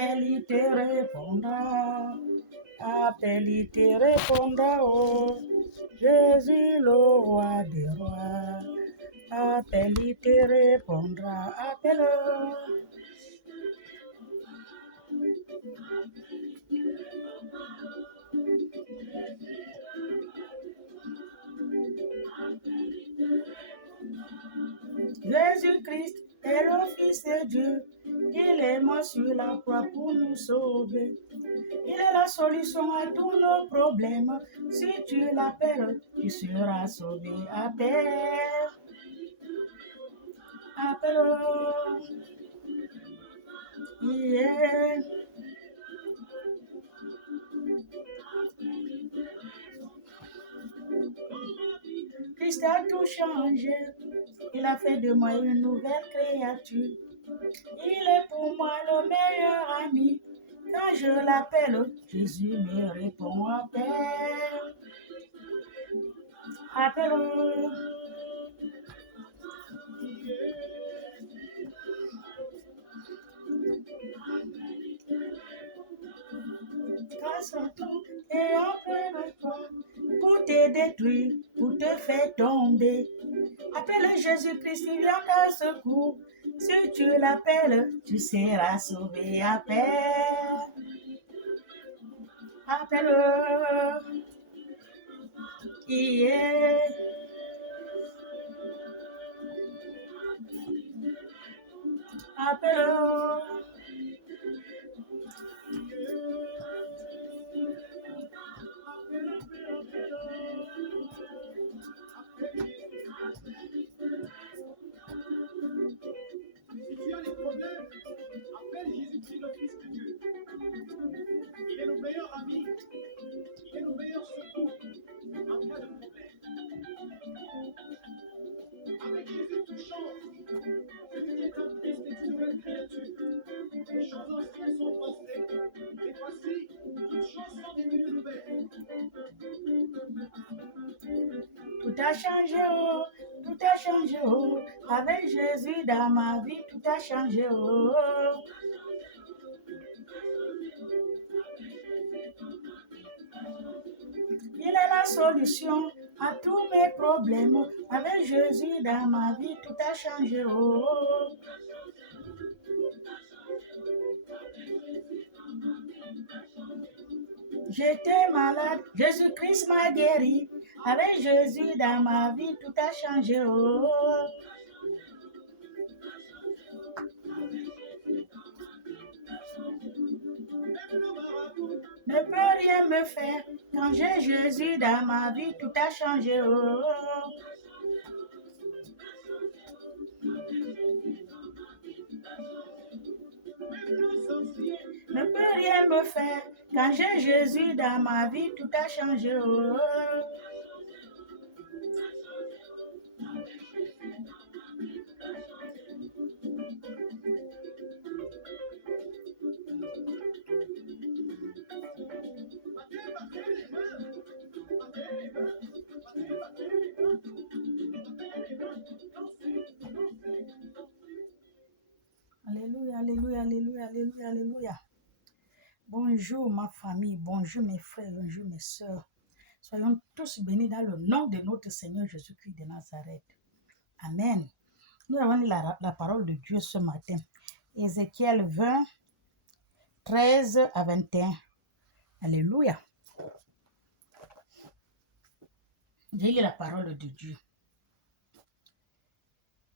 appelle, il te répondra. Appelle, il te répondra, oh. Jésus, le roi des rois. Appelle, il te répondra. Appelle. Jésus-Christ est le Fils de Dieu. Il est mort sur la croix pour nous sauver. Il est la solution à tous nos problèmes. Si tu l'appelles, tu seras sauvé. Appelle. Appelle. Yeah. Christ a tout changé. Il a fait de moi une nouvelle créature. Il est pour moi le meilleur ami. Quand je l'appelle, Jésus me répond. Appelle. Appelle. Car Satan est auprès de toi pour te détruire, pour te faire tomber. Appelle Jésus-Christ, il vient à secours. Si tu l'appelles, tu seras sauvé. Appelle. Appelle. Yeah. Appelle. Tu as des problèmes, appelle Jésus-Christ, le Fils de Dieu. Il est le meilleur ami, il est le meilleur secours en cas de problème. Avec Jésus, tu changes. Celui qui est en Christ est une nouvelle créature. Les choses anciennes sont passées, et voici, toutes choses sont devenues nouvelles. Tout a changé, oh, tout a changé, oh. Avec Jésus dans ma vie, tout a changé, oh. Il est la solution à tous mes problèmes. Avec Jésus dans ma vie, tout a changé, oh. J'étais malade, Jésus-Christ m'a guéri. Avec Jésus dans ma vie, tout a changé, oh. Ne peut rien me faire. Quand j'ai Jésus dans ma vie, tout a changé, oh. Ne peut rien me faire. Quand j'ai Jésus dans ma vie, tout a changé, oh. Alléluia, alléluia, alléluia, alléluia, alléluia. Bonjour ma famille, bonjour mes frères, bonjour mes sœurs. Soyons tous bénis dans le nom de notre Seigneur Jésus-Christ de Nazareth. Amen. Nous avons lu la parole de Dieu ce matin. Ézéchiel 20, 13 à 21. Alléluia. J'ai lu la parole de Dieu.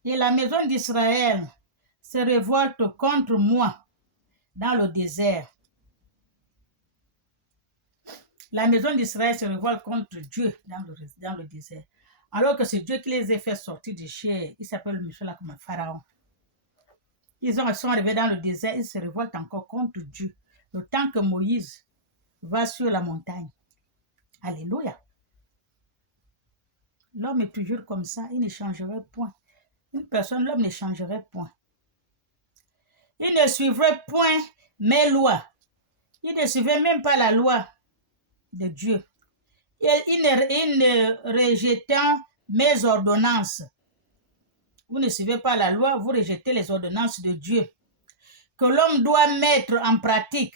Et la maison d'Israël se révolte contre moi dans le désert. La maison d'Israël se révolte contre Dieu dans le désert. Alors que c'est Dieu qui les a fait sortir de chez, il s'appelle Michel comme Pharaon. Ils sont arrivés dans le désert, ils se révoltent encore contre Dieu. Le temps que Moïse va sur la montagne. Alléluia. L'homme est toujours comme ça, il ne changerait point. Une personne, l'homme ne changerait point. Il ne suivrait point mes lois. Il ne suivait même pas la loi de Dieu. Il ne rejetant mes ordonnances. Vous ne suivez pas la loi, vous rejetez les ordonnances de Dieu. que l'homme doit mettre en pratique,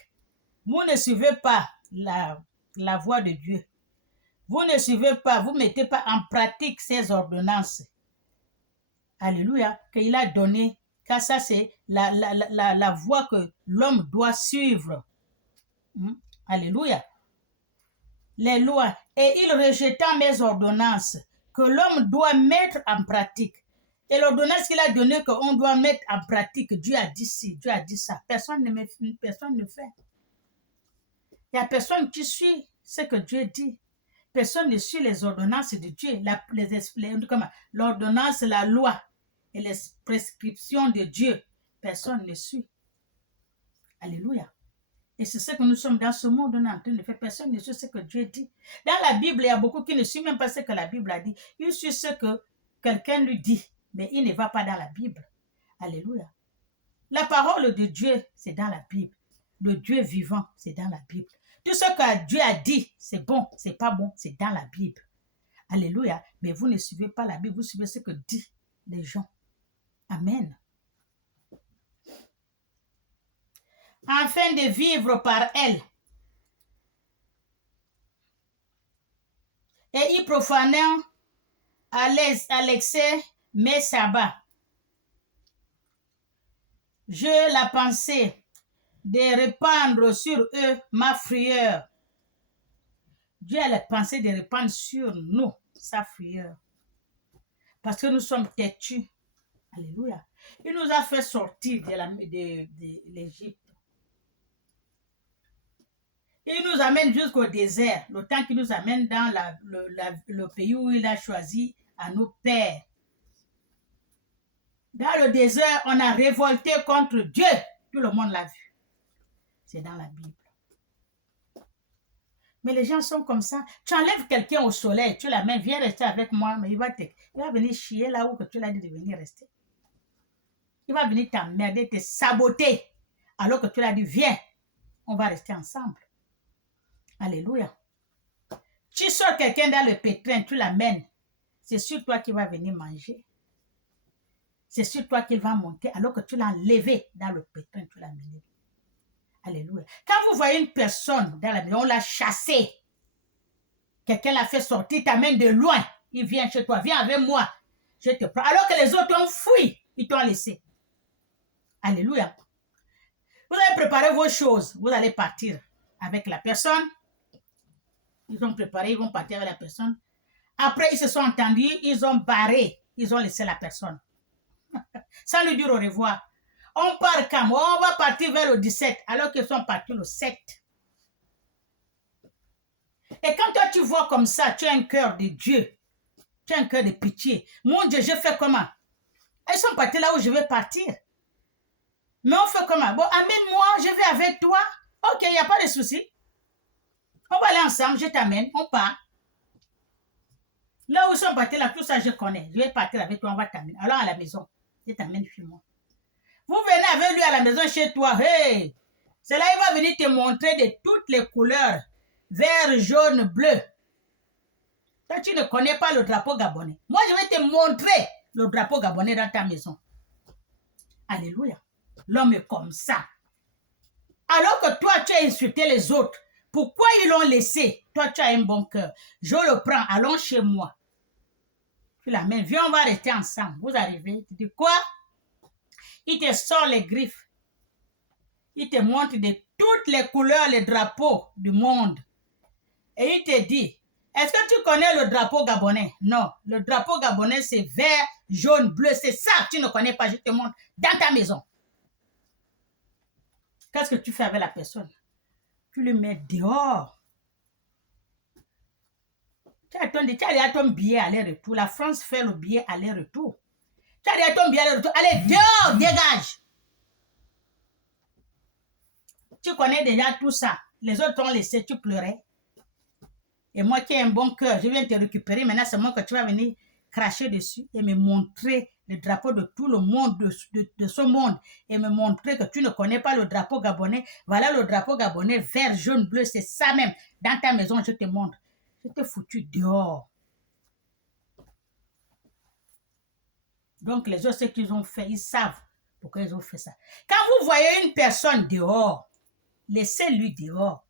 vous ne suivez pas la voie de Dieu. Vous ne suivez pas, vous ne mettez pas en pratique ces ordonnances. Alléluia, qu'il a donné, car ça c'est la voie que l'homme doit suivre. Alléluia. Les lois. Et il rejeta mes ordonnances que l'homme doit mettre en pratique. Et l'ordonnance qu'il a donnée qu'on doit mettre en pratique, Dieu a dit ci, Dieu a dit ça. Personne ne fait. Il n'y a personne qui suit ce que Dieu dit. Personne ne suit les ordonnances de Dieu, l'ordonnance, la loi et les prescriptions de Dieu. Personne ne suit. Alléluia. Et c'est ce que nous sommes dans ce monde, on est en train de faire. Personne ne suit ce que Dieu dit. Dans la Bible, il y a beaucoup qui ne suivent même pas ce que la Bible a dit. Ils suivent ce que quelqu'un lui dit, mais il ne va pas dans la Bible. Alléluia. La parole de Dieu, c'est dans la Bible. Le Dieu vivant, c'est dans la Bible. Tout ce que Dieu a dit, c'est bon, c'est pas bon, c'est dans la Bible. Alléluia. Mais vous ne suivez pas la Bible, vous suivez ce que disent les gens. Amen. Afin de vivre par elle. Et y profanant à l'excès mes sabbats. Je la pensée de répandre sur eux ma frayeur. Dieu a la pensée de répandre sur nous sa frayeur. Parce que nous sommes têtus. Alléluia. Il nous a fait sortir de l'Égypte. Il nous amène jusqu'au désert, le temps qu'il nous amène dans le pays où il a choisi à nos pères. Dans le désert, on a révolté contre Dieu. Tout le monde l'a vu. C'est dans la Bible. Mais les gens sont comme ça. Tu enlèves quelqu'un au soleil, tu l'amènes, viens rester avec moi, mais il va venir chier là où que tu l'as dit de venir rester. Il va venir t'emmerder, te saboter, alors que tu l'as dit, viens, on va rester ensemble. Alléluia. Tu sors quelqu'un dans le pétrin, tu l'amènes. C'est sur toi qu'il va venir manger. C'est sur toi qu'il va monter, alors que tu l'as enlevé dans le pétrin, tu l'as mené. Alléluia. Quand vous voyez une personne dans la maison, on l'a chassée. Quelqu'un l'a fait sortir, t'amène de loin. Il vient chez toi, viens avec moi. Je te prends. Alors que les autres ont fui, ils t'ont laissé. Alléluia. Vous avez préparé vos choses, vous allez partir avec la personne. Ils ont préparé, ils vont partir avec la personne. Après, ils se sont entendus, ils ont barré, ils ont laissé la personne. Sans lui dire au revoir. On part quand? On va partir vers le 17, alors qu'ils sont partis le 7. Et quand toi tu vois comme ça, tu as un cœur de Dieu. Tu as un cœur de pitié. Mon Dieu, je fais comment? Ils sont partis là où je vais partir. Mais on fait comment? Bon, amène-moi, je vais avec toi. Ok, il n'y a pas de souci. On va aller ensemble, je t'amène, on part. Là où ils sont partis, là, tout ça, je connais. Je vais partir avec toi, on va t'amener. Alors à la maison, je t'amène chez moi. Vous venez avec lui à la maison chez toi. Hey! C'est là il va venir te montrer de toutes les couleurs. Vert, jaune, bleu. Toi, tu ne connais pas le drapeau gabonais. Moi, je vais te montrer le drapeau gabonais dans ta maison. Alléluia. L'homme est comme ça. Alors que toi, tu as insulté les autres. Pourquoi ils l'ont laissé? Toi, tu as un bon cœur. Je le prends. Allons chez moi. Tu l'amènes. Viens, on va rester ensemble. Vous arrivez. Tu dis quoi? Il te sort les griffes. Il te montre de toutes les couleurs, les drapeaux du monde. Et il te dit, est-ce que tu connais le drapeau gabonais? Non. Le drapeau gabonais, c'est vert, jaune, bleu. C'est ça que tu ne connais pas. Je te montre dans ta maison. Qu'est-ce que tu fais avec la personne? Tu le mets dehors. Tu as ton billet aller-retour. La France fait le billet aller-retour. Tu as dit à ton billet aller-retour. Allez, dehors, dégage. Tu connais déjà tout ça. Les autres t'ont laissé, tu pleurais. Et moi qui ai un bon cœur, je viens te récupérer. Maintenant, c'est moi que tu vas venir cracher dessus et me montrer le drapeau de tout le monde, de ce monde. Et me montrer que tu ne connais pas le drapeau gabonais. Voilà le drapeau gabonais, vert, jaune, bleu. C'est ça même. Dans ta maison, je te montre. Je t'ai foutu dehors. Donc, les autres, ce qu'ils ont fait, ils savent Pourquoi ils ont fait ça? Quand vous voyez une personne dehors, laissez-lui dehors.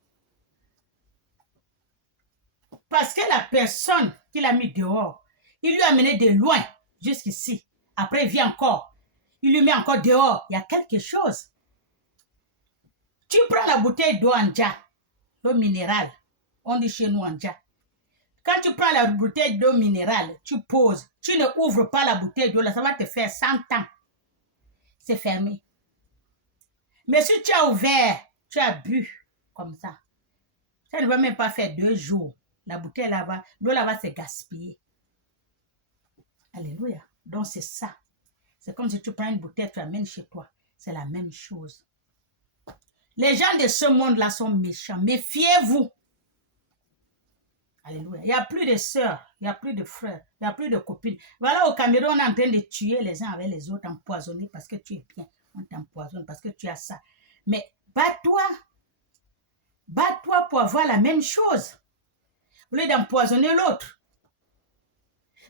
Parce que la personne qu'il a mis dehors, il lui a mené de loin jusqu'ici. Après, il vient encore. Il lui met encore dehors. Il y a quelque chose. Tu prends la bouteille d'eau en ja, l'eau minérale. On dit chez nous en ja. Quand tu prends la bouteille d'eau minérale, tu poses. Tu ne ouvres pas la bouteille d'eau là, ça va te faire 100 ans. C'est fermé. Mais si tu as ouvert, tu as bu comme ça. Ça ne va même pas faire 2 jours. La bouteille là-bas, l'eau là va se gaspiller. Alléluia. Donc c'est ça. C'est comme si tu prends une bouteille, tu l'amènes chez toi. C'est la même chose. Les gens de ce monde-là sont méchants. Méfiez-vous. Alléluia. Il n'y a plus de sœurs, il n'y a plus de frères, il n'y a plus de copines. Voilà, au Cameroun, on est en train de tuer les uns avec les autres, empoisonnés parce que tu es bien. On t'empoisonne parce que tu as ça. Mais bats-toi. Bats-toi pour avoir la même chose. Au lieu d'empoisonner l'autre.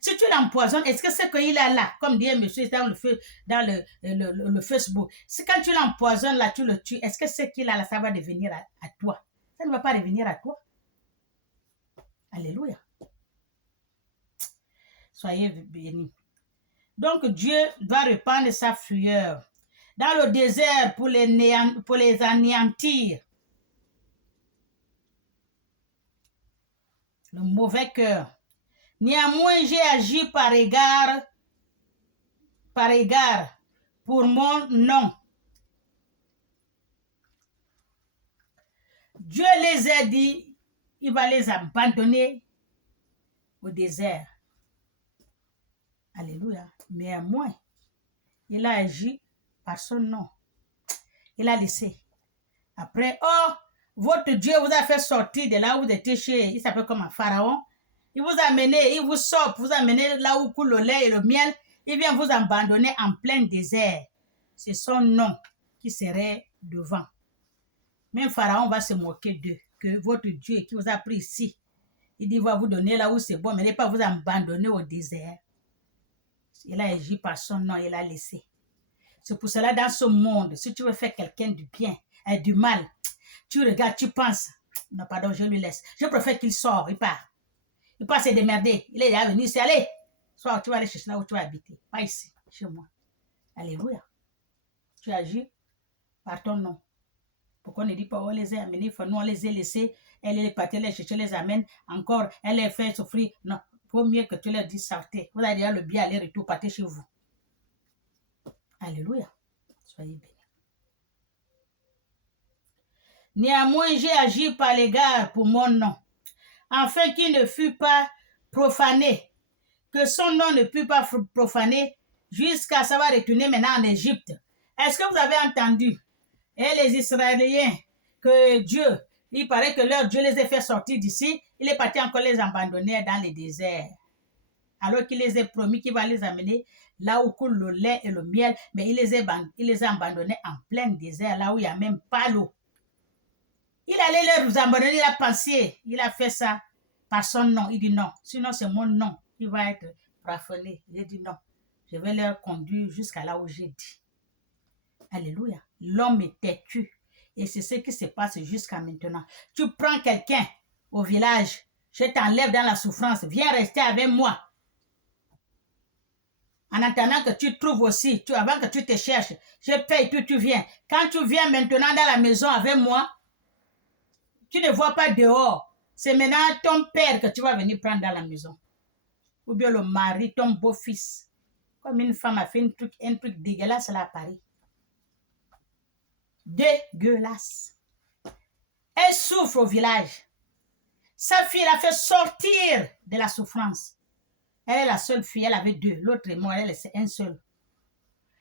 Si tu l'empoisonnes, est-ce que c'est qu'il a là, comme dit un monsieur dans le Facebook, c'est quand tu l'empoisonnes là, tu le tues, est-ce que c'est qu'il a là, ça va devenir à toi? Ça ne va pas revenir à toi. Alléluia. Soyez bénis. Donc Dieu doit répandre sa fureur dans le désert pour les anéantir. Le mauvais cœur. Néanmoins, j'ai agi par égard pour mon nom. Dieu les a dit, il va les abandonner au désert. Alléluia. Mais moins, il a agi par son nom. Il a laissé. Après, oh, votre Dieu vous a fait sortir de là où vous étiez chez, il s'appelle comme un pharaon. Il vous a amené, il vous sort, vous a amené là où coule le lait et le miel. Il vient vous abandonner en plein désert. C'est son nom qui serait devant. Même Pharaon va se moquer d'eux, que votre Dieu qui vous a pris ici, il dit, il va vous donner là où c'est bon, mais il ne va pas vous abandonner au désert. Il a agi par son nom, il a laissé. C'est pour cela, dans ce monde, si tu veux faire quelqu'un du bien, du mal, tu regardes, tu penses, non, pardon, je lui laisse. Je préfère qu'il sorte, il part. Il part se démerder. Il est venu ici, allez. Soit tu vas aller chercher là où tu vas habiter. Pas ici, chez moi. Alléluia. Tu agis par ton nom. Pourquoi on ne dit pas, on les a amenés, nous on les a laissés, elle est partie, les chercher, les amène, encore, elle les fait souffrir. Non, il vaut mieux que tu leur dises sortez. Vous avez déjà le bien aller-retour, partez chez vous. Alléluia. Soyez bénis. Néanmoins, j'ai agi par l'égard pour mon nom, afin qu'il ne fût pas profané, que son nom ne fût pas profané, jusqu'à ça va retourner maintenant en Égypte. Est-ce que vous avez entendu? Et les Israéliens, que Dieu, il paraît que leur Dieu les a fait sortir d'ici, il est parti encore les abandonner dans les déserts. Alors qu'il les a promis qu'il va les amener là où coule le lait et le miel, mais il les a abandonnés en plein désert, là où il n'y a même pas l'eau. Il allait leur abandonner, il a pensé, il a fait ça par son nom. Il dit non, sinon c'est mon nom qui va être profané. Il a dit non, je vais leur conduire jusqu'à là où j'ai dit. Alléluia. L'homme est têtu. Et c'est ce qui se passe jusqu'à maintenant. Tu prends quelqu'un au village, je t'enlève dans la souffrance, viens rester avec moi. En attendant que tu trouves aussi, avant que tu te cherches, je paye, tu viens. Quand tu viens maintenant dans la maison avec moi, tu ne vois pas dehors. C'est maintenant ton père que tu vas venir prendre dans la maison. Ou bien le mari, ton beau-fils. Comme une femme a fait un truc dégueulasse là à Paris. Dégueulasse. Elle souffre au village. Sa fille l'a fait sortir de la souffrance. Elle est la seule fille, elle avait 2. L'autre est mort, elle est un seul.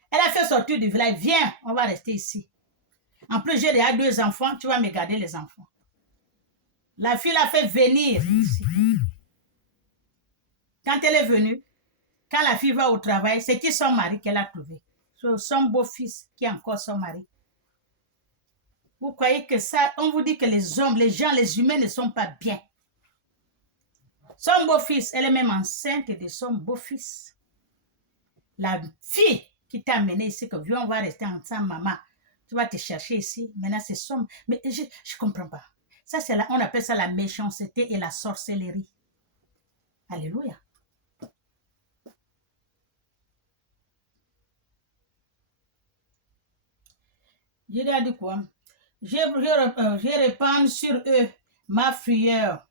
Elle a fait sortir du village. Viens, on va rester ici. En plus, j'ai déjà 2 enfants, tu vas me garder les enfants. La fille l'a fait venir ici. Quand elle est venue, quand la fille va au travail, c'est qui son mari qu'elle a trouvé? Son beau-fils qui est encore son mari. Vous croyez que ça, on vous dit que les hommes, les gens, les humains ne sont pas bien. Son beau-fils, elle est même enceinte de son beau-fils. La fille qui t'a amené ici, que viens, on va rester ensemble, maman. Tu vas te chercher ici. Maintenant, c'est sombre. Mais je ne comprends pas. Ça, c'est on appelle ça la méchanceté et la sorcellerie. Alléluia. Jésus a dit quoi? Je répands sur eux ma frayeur.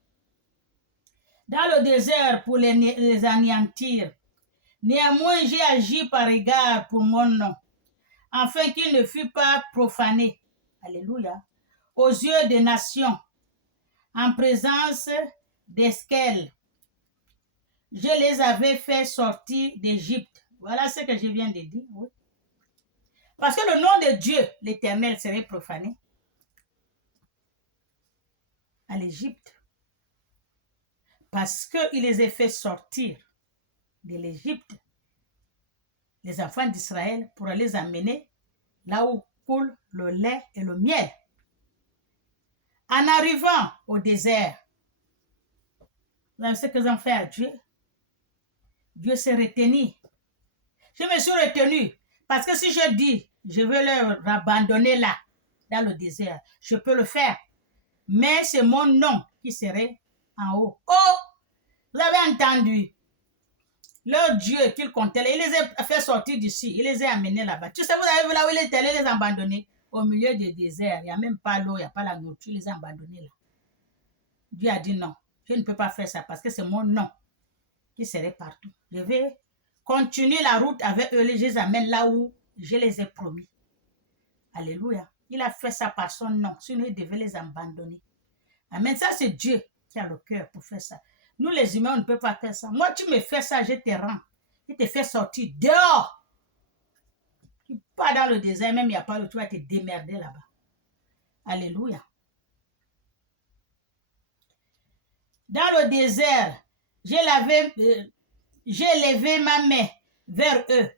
Dans le désert pour les anéantir. Néanmoins, j'ai agi par égard pour mon nom, afin qu'il ne fût pas profané. Alléluia. Aux yeux des nations, en présence d'Esquel. Je les avais fait sortir d'Égypte. Voilà ce que je viens de dire. Oui. Parce que le nom de Dieu, l'Éternel, serait profané à l'Égypte. Parce qu'il les a fait sortir de l'Égypte, les enfants d'Israël, pour les amener là où coule le lait et le miel. En arrivant au désert, vous savez ce qu'ils ont fait à Dieu? Dieu s'est retenu. Je me suis retenu parce que si je dis, je veux leur abandonner là, dans le désert, je peux le faire. Mais c'est mon nom qui serait en haut. Oh! Vous avez entendu? Leur Dieu qu'ils comptaient, il les a fait sortir d'ici, il les a amenés là-bas. Tu sais, vous avez vu là où il était, il les a abandonnés au milieu du désert. Il n'y a même pas l'eau, il n'y a pas la nourriture, il les a abandonnés là. Dieu a dit non, je ne peux pas faire ça parce que c'est mon nom qui serait partout. Je vais continuer la route avec eux, je les amène là où je les ai promis. Alléluia. Il a fait ça par son nom, sinon il devait les abandonner. Amen. Ça, c'est Dieu qui a le cœur pour faire ça. Nous, les humains, on ne peut pas faire ça. Moi, tu me fais ça, je te rends. Je te fais sortir dehors. Tu pars dans le désert, même il n'y a pas le tu vas te démerder là-bas. Alléluia. Dans le désert, j'ai levé ma main vers eux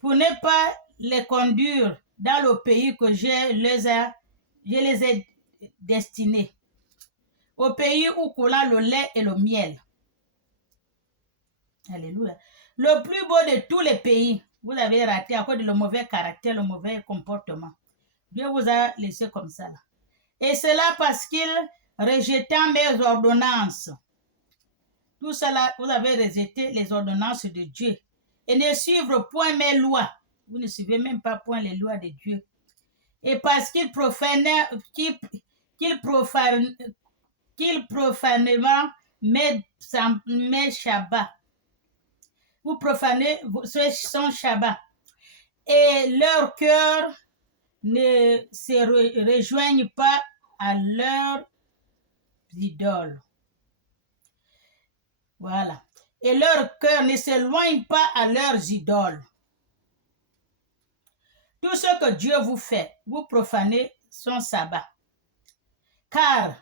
pour ne pas les conduire dans le pays que je les ai destinés, au pays où coula le lait et le miel. Alléluia. Le plus beau de tous les pays, vous avez raté à cause de le mauvais caractère, le mauvais comportement. Dieu vous a laissé comme ça là. Et cela parce qu'il rejetant mes ordonnances. Tout cela, vous avez rejeté les ordonnances de Dieu et ne suivre point mes lois. Vous ne suivez même pas point les lois de Dieu. Et parce qu'il profanément mes Shabbats. Vous profanez son Shabbat. Et leur cœur ne se rejoignent pas à leurs idoles. Voilà. Et leur cœur ne s'éloigne pas à leurs idoles. Tout ce que Dieu vous fait, vous profanez son sabbat. Car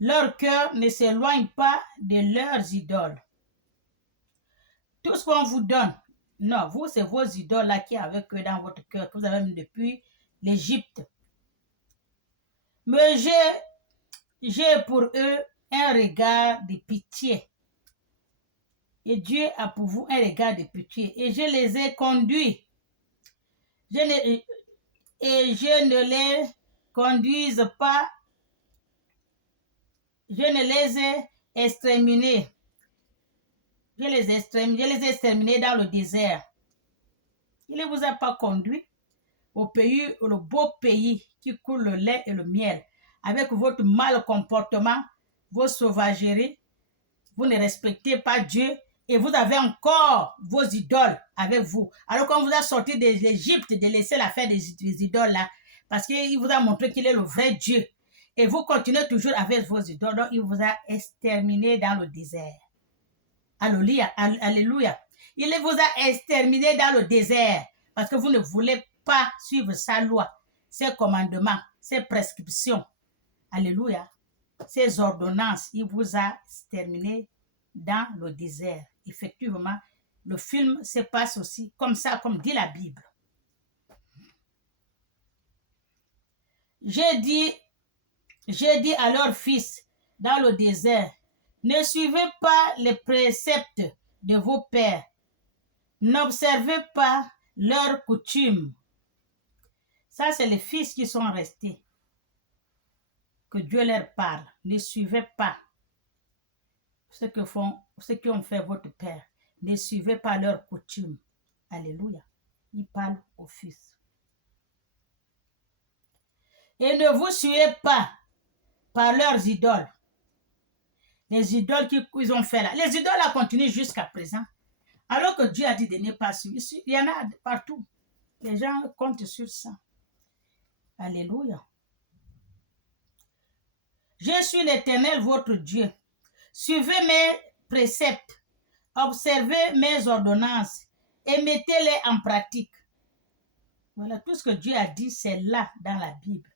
leur cœur ne s'éloigne pas de leurs idoles. Tout ce qu'on vous donne, non, vous, c'est vos idoles là qui sont avec eux dans votre cœur, que vous avez mis depuis l'Égypte. Mais j'ai pour eux un regard de pitié. Et Dieu a pour vous un regard de pitié. Et je les ai conduits. Je ne les conduise pas. Je ne les ai exterminés. Je les ai exterminés dans le désert. Il ne vous a pas conduit au pays, le beau pays qui coule le lait et le miel. Avec votre mal comportement, vos sauvageries, vous ne respectez pas Dieu et vous avez encore vos idoles avec vous. Alors qu'on vous a sorti de l'Égypte, de laisser l'affaire des idoles là, parce qu'il vous a montré qu'il est le vrai Dieu. Et vous continuez toujours avec vos idoles, donc il vous a exterminé dans le désert. Alléluia, alléluia. Il vous a exterminé dans le désert parce que vous ne voulez pas suivre sa loi, ses commandements, ses prescriptions. Alléluia. Ses ordonnances, il vous a exterminé dans le désert. Effectivement, le film se passe aussi comme ça, comme dit la Bible. J'ai dit à leurs fils dans le désert, ne suivez pas les préceptes de vos pères, n'observez pas leurs coutumes. Ça, c'est les fils qui sont restés. Que Dieu leur parle. Ne suivez pas ce qui ont fait votre père. Ne suivez pas leurs coutumes. Alléluia. Il parle aux fils. Et ne vous suivez pas par leurs idoles. Les idoles qu'ils ont fait là. Les idoles là continuent jusqu'à présent. Alors que Dieu a dit de ne pas suivre. Il y en a partout. Les gens comptent sur ça. Alléluia. Je suis l'Éternel, votre Dieu. Suivez mes préceptes, observez mes ordonnances et mettez-les en pratique. Voilà, tout ce que Dieu a dit, c'est là dans la Bible.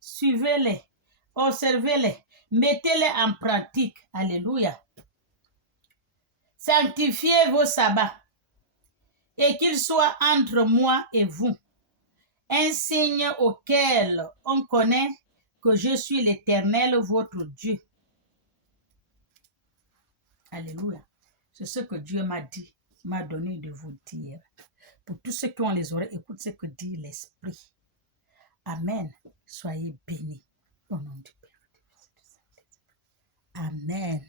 Suivez-les, observez-les, mettez-les en pratique. Alléluia. Sanctifiez vos sabbats et qu'ils soient entre moi et vous un signe auquel on connaît que je suis l'Éternel, votre Dieu. Alléluia. C'est ce que Dieu m'a dit, m'a donné de vous dire. Pour tous ceux qui ont les oreilles, écoute ce que dit l'Esprit. Amen. Soyez bénis au nom du Père. Amen.